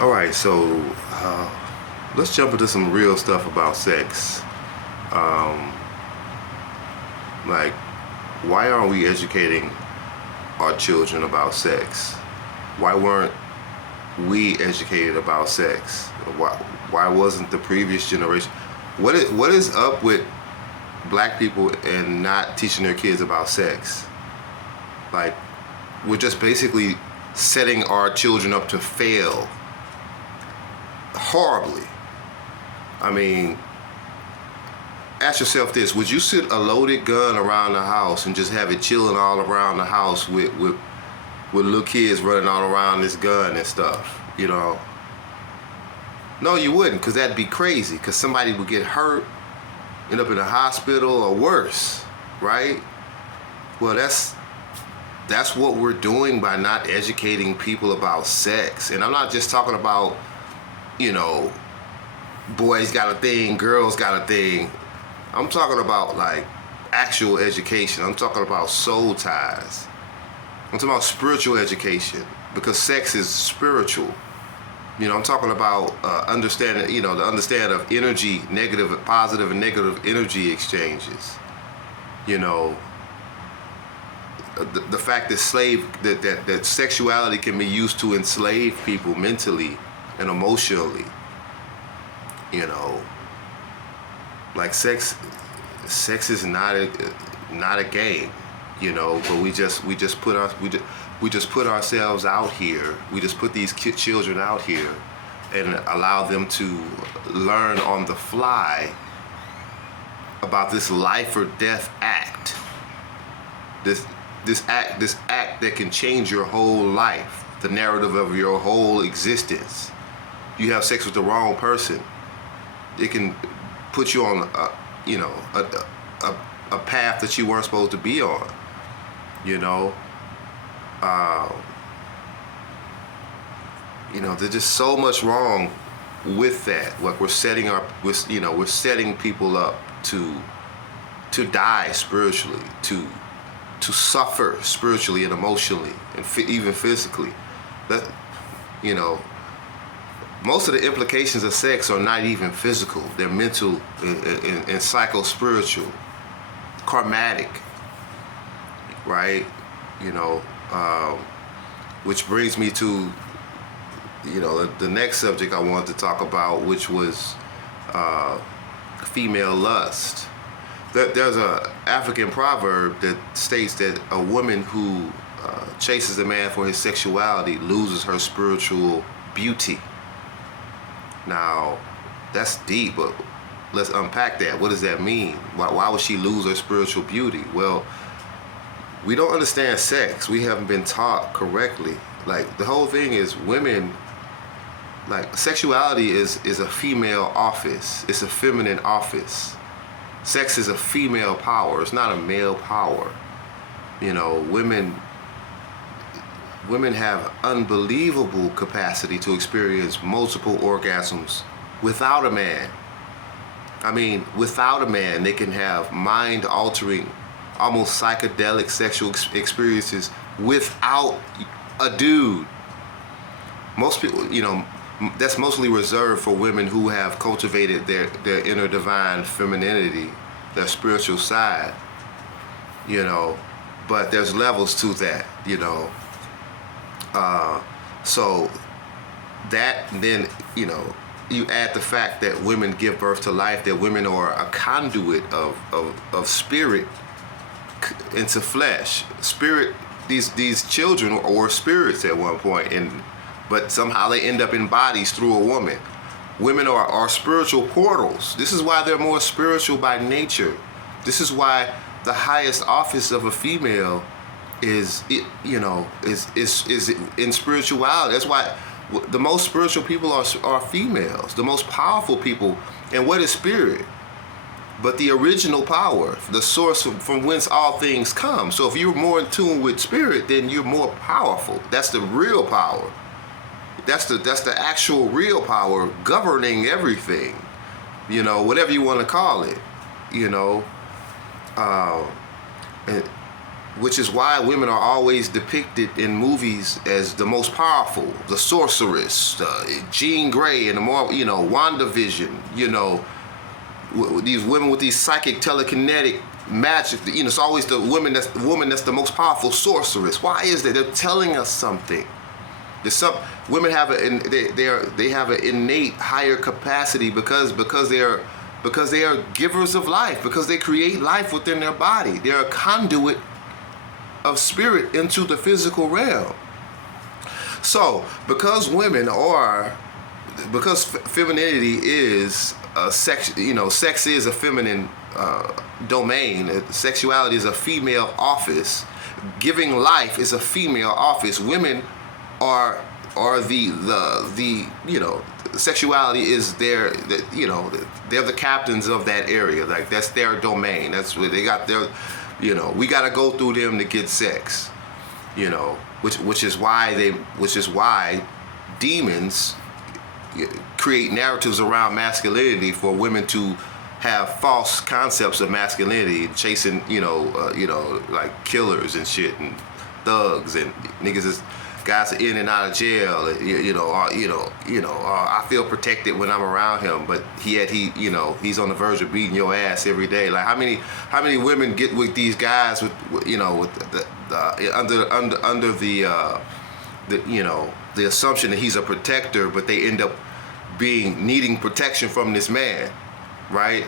All right, so let's jump into some real stuff about sex. Um, like, why aren't we educating our children about sex? Why weren't we educated about sex? Why wasn't the previous generation? What is up with black people and not teaching their kids about sex? Like, we're just basically setting our children up to fail horribly. I mean, ask yourself this: would you sit a loaded gun around the house and just have it chilling all around the house with little kids running all around this gun and stuff? You know? No, you wouldn't, because that'd be crazy. Because somebody would get hurt, end up in a hospital, or worse, right? Well, that's what we're doing by not educating people about sex. And I'm not just talking about, you know, boys got a thing, girls got a thing. I'm talking about like actual education. I'm talking about soul ties. I'm talking about spiritual education, because sex is spiritual. You know, I'm talking about understanding, you know, the understanding of energy, negative, positive and negative energy exchanges. You know, the fact that sexuality can be used to enslave people mentally and emotionally. You know, like sex is not a game. You know, but we just put ourselves out here. We just put these children out here and allow them to learn on the fly about this life or death act. This act that can change your whole life, the narrative of your whole existence. You have sex with the wrong person, it can put you on a path that you weren't supposed to be on. You know, there's just so much wrong with that. Like we're setting people up to die spiritually, to suffer spiritually and emotionally and even physically. That, you know, most of the implications of sex are not even physical. They're mental and psycho-spiritual, karmatic, right? You know, which brings me to, you know, the next subject I wanted to talk about, which was female lust. There's a African proverb that states that a woman who chases a man for his sexuality loses her spiritual beauty. Now, that's deep, but let's unpack that. What does that mean? Why would she lose her spiritual beauty? Well, we don't understand sex. We haven't been taught correctly. Like, the whole thing is women, like, sexuality is a female office. It's a feminine office. Sex is a female power. It's not a male power. You know, women have unbelievable capacity to experience multiple orgasms without a man. I mean, without a man, they can have mind-altering, almost psychedelic sexual experiences without a dude. Most people, you know, that's mostly reserved for women who have cultivated their inner divine femininity, their spiritual side, you know. But there's levels to that, you know. So that, then, you know, you add the fact that women give birth to life, that women are a conduit of spirit into flesh. Spirit, these children were spirits at one point, but somehow they end up in bodies through a woman. Women are spiritual portals. This is why they're more spiritual by nature. This is why the highest office of a female is in spirituality. That's why the most spiritual people are females, the most powerful people. And what is spirit? But the original power, the source from whence all things come. So if you're more in tune with spirit, then you're more powerful. That's the real power. That's the actual real power governing everything. You know, whatever you want to call it. You know, and which is why women are always depicted in movies as the most powerful, the sorceress, Jean Grey, and the more, WandaVision, these women with these psychic telekinetic magic, it's always the woman that's the most powerful sorceress. Why is that? They're telling us something. There's some women have they have an innate higher capacity because they are givers of life, because they create life within their body. They're a conduit of spirit into the physical realm. So because femininity is sex is a feminine domain. Sexuality is a female office. Giving life is a female office. Women are the sexuality is they're the captains of that area. Like, that's their domain. That's where they got their, we got to go through them to get sex. Which is why demons create narratives around masculinity for women to have false concepts of masculinity, chasing, like killers and shit, and thugs, and niggas is guys are in and out of jail, I feel protected when I'm around him, but he's on the verge of beating your ass every day. Like, how many women get with these guys with under the assumption that he's a protector, but they end up needing protection from this man, right?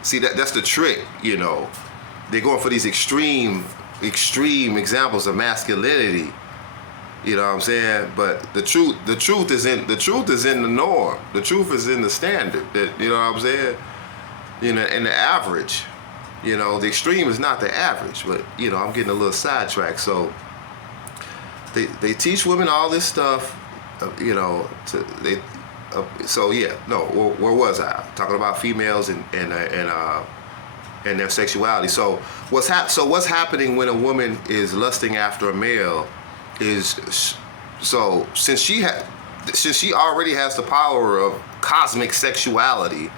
See, that's the trick, They're going for these extreme examples of masculinity. You know what I'm saying? But the truth is in the norm. The truth is in the standard. That, you know what I'm saying? And the average. The extreme is not the average. But I'm getting a little sidetracked. So they teach women all this stuff. Where was I? Talking about females and their sexuality. So what's happening when a woman is lusting after a male is, so since she already has the power of cosmic sexuality,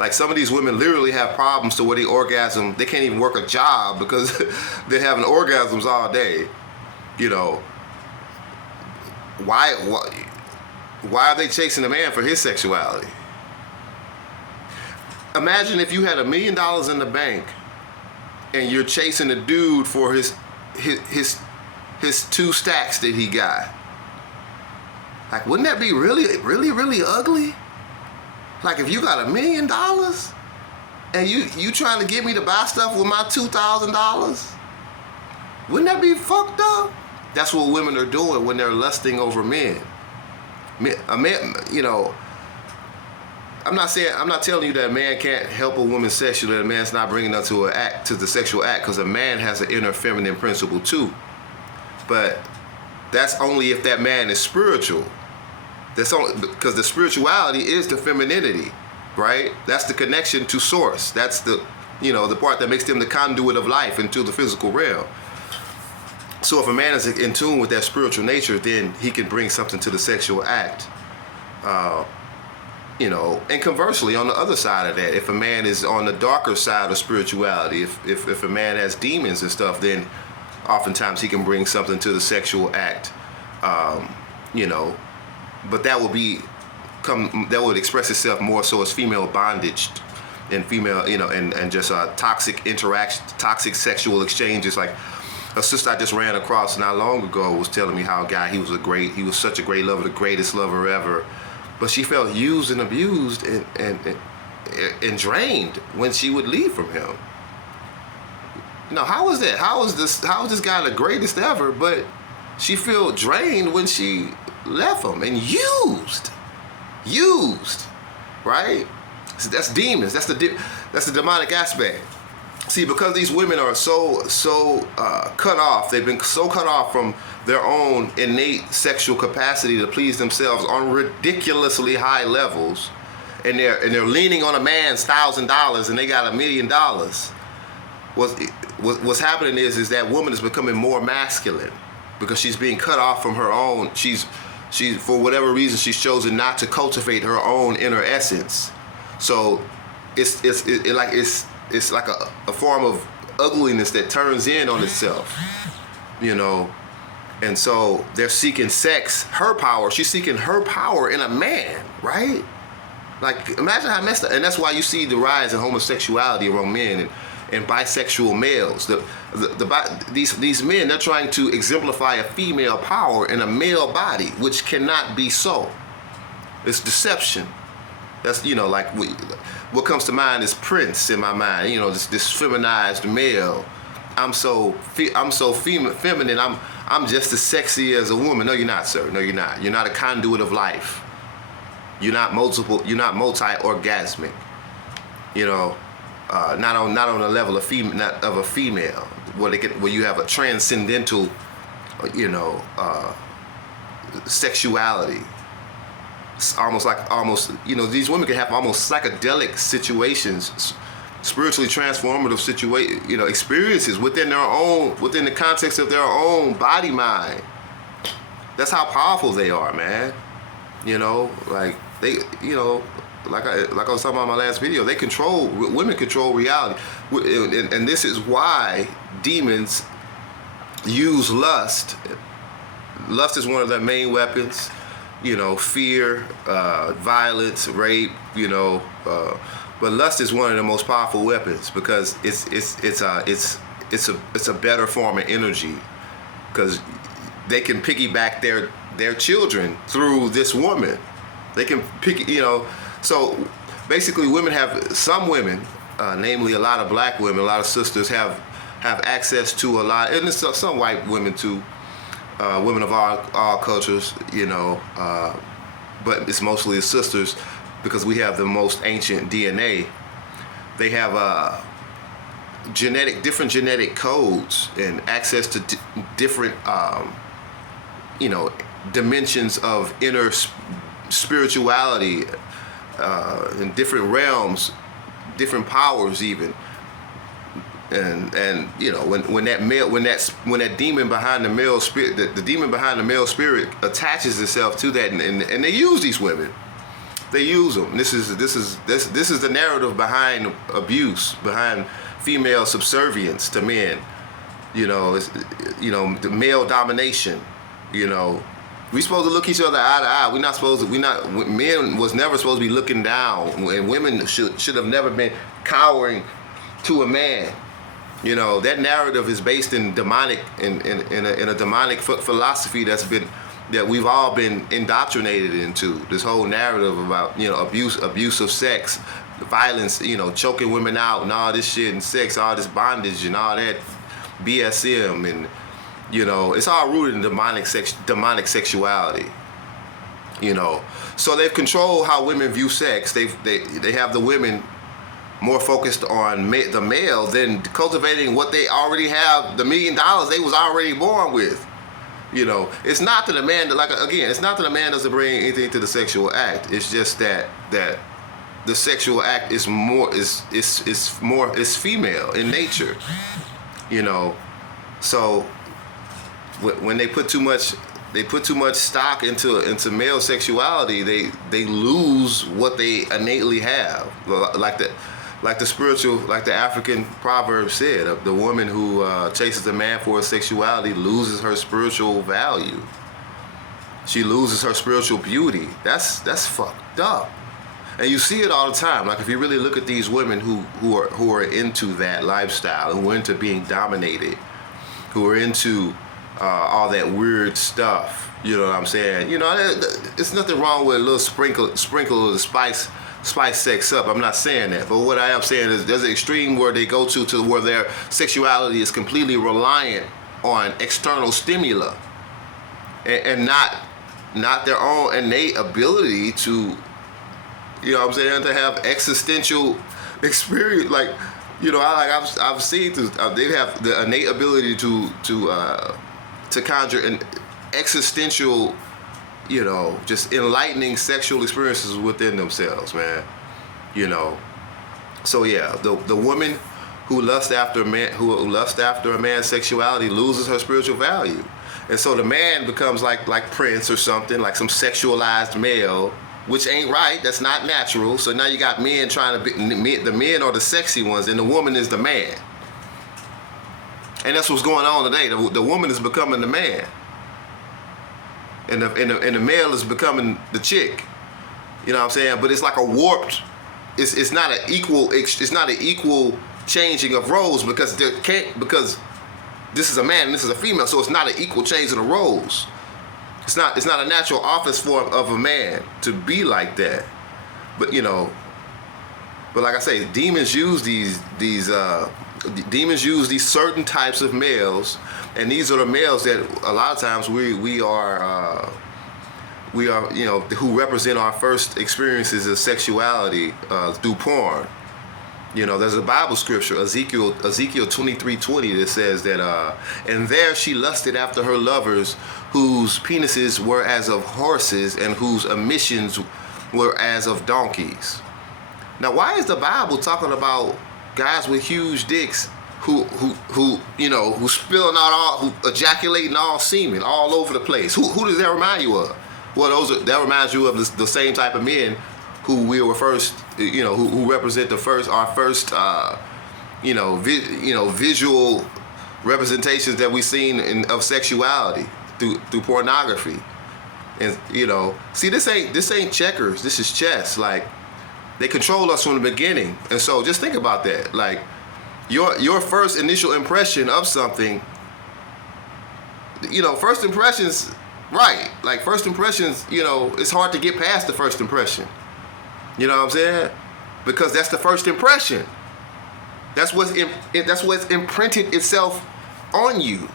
like, some of these women literally have problems to where they can't even work a job because they're having orgasms all day. Why are they chasing a man for his sexuality? Imagine if you had $1 million in the bank and you're chasing a dude for his 2 stacks that he got. Like, wouldn't that be really, really, really ugly? Like, if you got $1 million and you trying to get me to buy stuff with my $2,000, wouldn't that be fucked up? That's what women are doing when they're lusting over men. A man, I'm not telling you that a man can't help a woman sexually, that a man's not bringing her to the sexual act, because a man has an inner feminine principle too. But that's only if that man is spiritual. That's only because the spirituality is the femininity, right? That's the connection to source. That's the part that makes them the conduit of life into the physical realm. So if a man is in tune with that spiritual nature, then he can bring something to the sexual act. And conversely, on the other side of that, if a man is on the darker side of spirituality, if a man has demons and stuff, then oftentimes he can bring something to the sexual act, but that would express itself more so as female bondage and female, and just toxic interaction, toxic sexual exchanges. Like, a sister I just ran across not long ago was telling me how a guy, he was such a great lover, the greatest lover ever, but she felt used and abused and drained when she would leave from him. How is that? How is this guy the greatest ever, but she felt drained when she left him and used, right? So that's demons. That's the demonic aspect. See, because these women are so cut off, they've been so cut off from their own innate sexual capacity to please themselves on ridiculously high levels, and they're leaning on a man's $1,000 and they got $1 million. What's happening is that woman is becoming more masculine because she's being cut off from her own. She's for whatever reason she's chosen not to cultivate her own inner essence. So it's like a form of ugliness that turns in on itself, you know. And so they're seeking sex, her power. She's seeking her power in a man, right? Like, imagine how messed up. And that's why you see the rise in homosexuality among men and bisexual males. These men, they're trying to exemplify a female power in a male body, which cannot be so. It's deception. That's, you know, like what comes to mind is Prince in my mind. You know, this feminized male. I'm so feminine. I'm just as sexy as a woman. No, you're not, sir. No, you're not. You're not a conduit of life. You're not multi-orgasmic. You know, not on the level of a female, where you have a transcendental, you know, sexuality. It's almost, you know, these women can have almost psychedelic situations, spiritually transformative you know, experiences within the context of their own body mind. That's how powerful they are, man. You know, like they, you know, like I was talking about in my last video, women control reality, and this is why demons use lust. Lust is one of their main weapons. You know, fear, violence, rape. You know. But lust is one of the most powerful weapons because it's a better form of energy, because they can piggyback their children through this woman. They can pick, you know. So basically, some women, namely a lot of black women, a lot of sisters have access to a lot, and some white women too, women of all cultures, you know. But it's mostly the sisters, because we have the most ancient DNA. They have different genetic codes and access to different, you know, dimensions of inner spirituality, in different realms, different powers even. And you know, when that demon behind the male spirit, the demon behind the male spirit attaches itself to that, and they use these women. They use them. This is the narrative behind abuse, behind female subservience to men. You know, the male domination. You know, we supposed to look each other eye to eye. Men was never supposed to be looking down, and women should have never been cowering to a man. You know, that narrative is based in demonic in a demonic philosophy that we've all been indoctrinated into. This whole narrative about, you know, abuse of sex, violence, you know, choking women out and all this shit, and sex, all this bondage and all that BSM, and you know, it's all rooted in demonic sexuality. You know, so they've controlled how women view sex. They have the women more focused on the male than cultivating what they already have, the $1 million they was already born with. You know, it's not that a man, it's not that a man doesn't bring anything to the sexual act. It's just that the sexual act is female in nature. You know, so when they put too much stock into male sexuality, they lose what they innately have. Like the African proverb said, the woman who chases a man for his sexuality loses her spiritual value. She loses her spiritual beauty. That's fucked up. And you see it all the time. Like, if you really look at these women who are into that lifestyle, who are into being dominated, who are into all that weird stuff, you know what I'm saying? You know, it's nothing wrong with a little sprinkle of the spice sex up. I'm not saying that, but what I am saying is there's an extreme where they go to where their sexuality is completely reliant on external stimuli, and not their own innate ability to, you know what I'm saying, to have existential experience. Like, you know, I've seen they have the innate ability to conjure an existential, you know, just enlightening sexual experiences within themselves, man. You know, so yeah, the woman who lusts after a man's sexuality loses her spiritual value, and so the man becomes like Prince or something, like some sexualized male, which ain't right. That's not natural. So now you got men trying to be, the men are the sexy ones, and the woman is the man. And that's what's going on today. The woman is becoming the man, and the male is becoming the chick. You know what I'm saying? But it's like a warped. It's not an equal. It's not an equal changing of roles because this is a man and this is a female, so it's not an equal change of the roles. It's not a natural office form of a man to be like that. But but like I say, demons use these certain types of males, and these are the males that a lot of times we are who represent our first experiences of sexuality through porn. There's a Bible scripture, Ezekiel 23:20, that says that, and there she lusted after her lovers, whose penises were as of horses and whose emissions were as of donkeys. Now, why is the Bible talking about guys with huge dicks who spilling out who ejaculating all semen all over the place? Who does that remind you of? Well, that reminds you of the same type of men who we were first, who represent our first, visual representations that we've seen of sexuality through pornography. And see, this ain't checkers. This is chess. Like, they control us from the beginning. And so just think about that. Like, your first initial impression of something. First impressions, right? Like, first impressions. It's hard to get past the first impression. You know what I'm saying? Because that's the first impression. That's what's imprinted itself on you.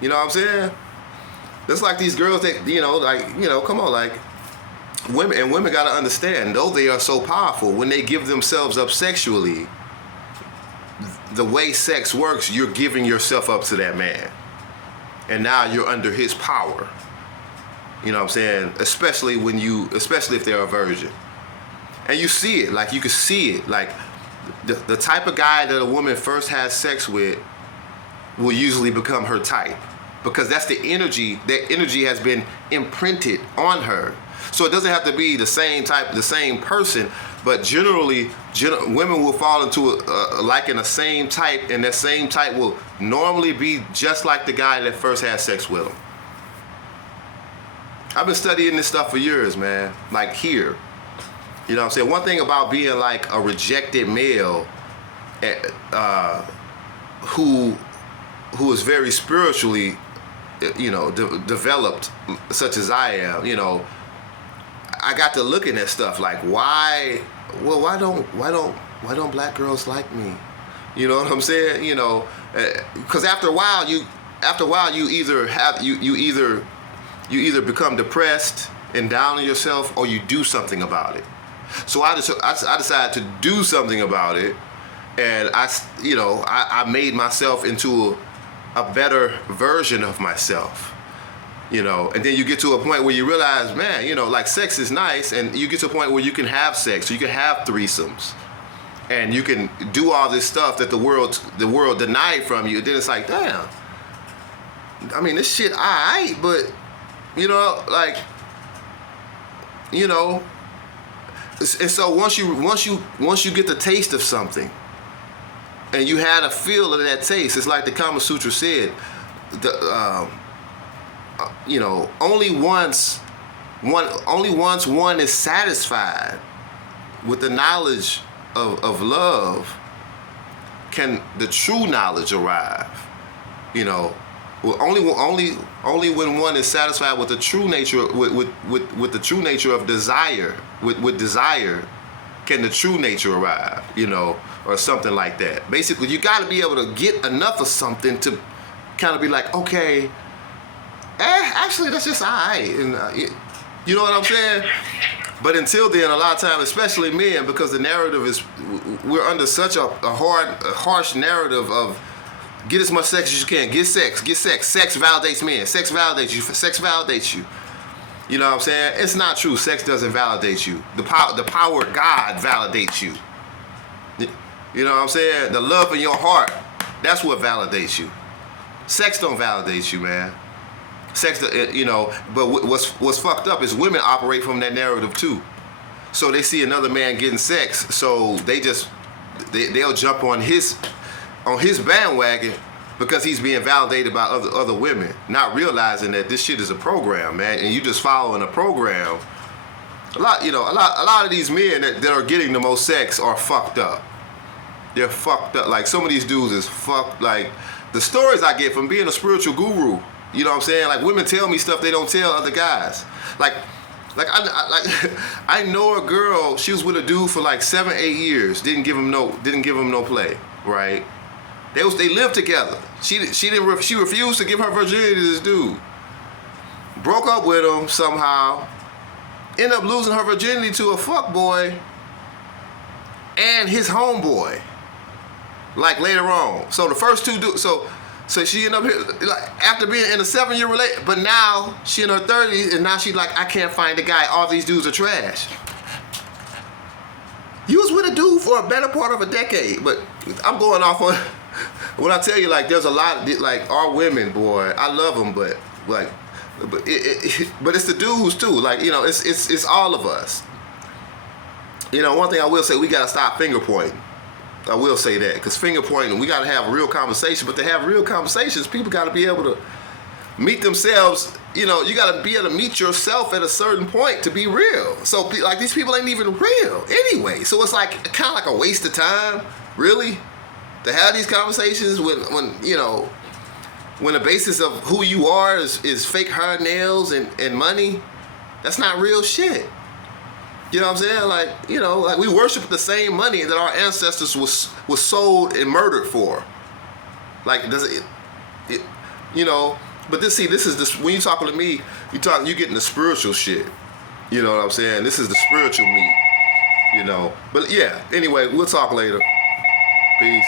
You know what I'm saying? That's like these girls that, come on, like, women got to understand, though they are so powerful, when they give themselves up sexually, the way sex works, you're giving yourself up to that man. And now you're under his power. You know what I'm saying? Especially if they're a virgin. And you see it, like, you can see it. Like, the type of guy that a woman first has sex with will usually become her type. Because that's the energy. That energy has been imprinted on her. So it doesn't have to be the same type, the same person, but generally, women will fall into liking the same type, and that same type will normally be just like the guy that first had sex with them. I've been studying this stuff for years, man. Like, here. You know what I'm saying? One thing about being like a rejected male who is very spiritually, developed, such as I am, I got to looking at stuff like, why don't black girls like me? You know what I'm saying? Because after a while you either become depressed and down on yourself, or you do something about it. So I decided to do something about it, and I made myself into a better version of myself. And then you get to a point where you realize, man, like, sex is nice, and you get to a point where you can have sex, so you can have threesomes, and you can do all this stuff that the world denied from you. And then it's like, damn, I mean, this shit, alright, but and so once you get the taste of something, and you had a feel of that taste, it's like the Kama Sutra said, only once one is satisfied with the knowledge of love can the true knowledge arrive. Only when one is satisfied with the true nature, with the true nature of desire, with desire, can the true nature arrive, or something like that. Basically, you got to be able to get enough of something to kind of be like, okay, actually, that's just all right. And, you know what I'm saying? But until then, a lot of times, especially men, because the narrative is, we're under such a harsh narrative of, get as much sex as you can. Get sex. Sex validates men. Sex validates you. Sex validates you. You know what I'm saying? It's not true. Sex doesn't validate you. The power of God validates you. You know what I'm saying? The love in your heart, that's what validates you. Sex don't validate you, man. Sex, but what's fucked up is women operate from that narrative too. So they see another man getting sex, so they'll jump on his on his bandwagon because he's being validated by other women, not realizing that this shit is a program, man, and you just following a program. A lot of these men that are getting the most sex are fucked up. They're fucked up. Like, some of these dudes is fucked. Like, the stories I get from being a spiritual guru, you know what I'm saying? Like, women tell me stuff they don't tell other guys. I know a girl. She was with a dude for like 7-8 years. Didn't give him no play. Right? They lived together. She refused to give her virginity to this dude. Broke up with him somehow. Ended up losing her virginity to a fuckboy and his homeboy. Like, later on. So the first two dudes. So she ended up here, like, after being in a 7-year relationship, but now she in her 30s, and now she's like, I can't find a guy. All these dudes are trash. You was with a dude for a better part of a decade, but I'm going off on when I tell you, like, there's a lot of, like, our women, boy, I love them, but like, but it's the dudes too. Like, you know, it's all of us. You know, one thing I will say, we gotta stop finger pointing. I will say that, because finger pointing, we gotta have a real conversation. But to have real conversations, people gotta be able to meet themselves. You know, you gotta be able to meet yourself at a certain point to be real. So, like, these people ain't even real anyway. So it's like kind of like a waste of time, really, to have these conversations when you know, when the basis of who you are is fake hair, nails, and money. That's not real shit. You know what I'm saying? Like, you know, like, we worship the same money that our ancestors was sold and murdered for. Like, does it you know? But this is this, when you talking to me, you getting the spiritual shit. You know what I'm saying? This is the spiritual meat. You know. But yeah. Anyway, we'll talk later. Peace.